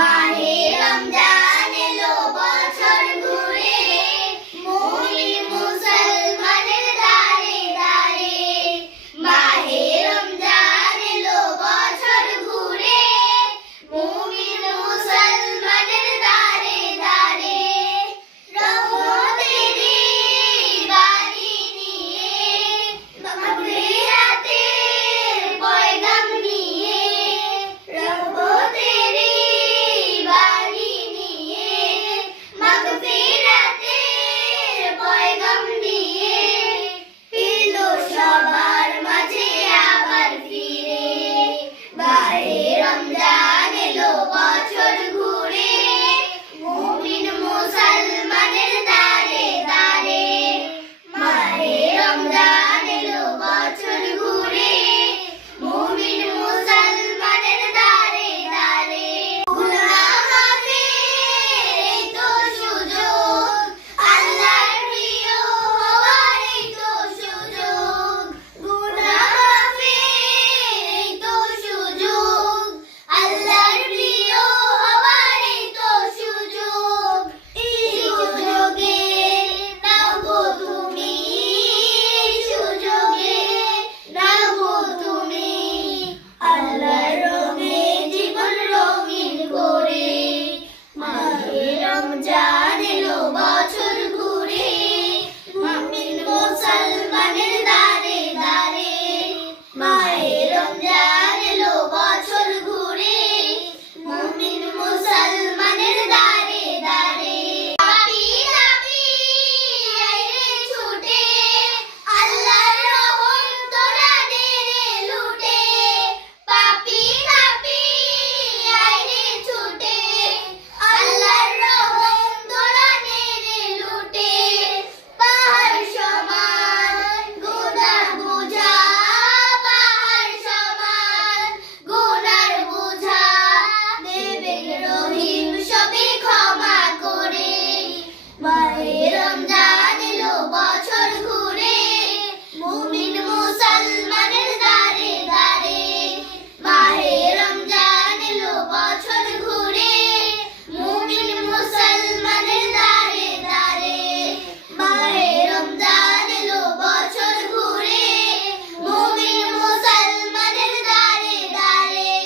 money. Reina Shalom.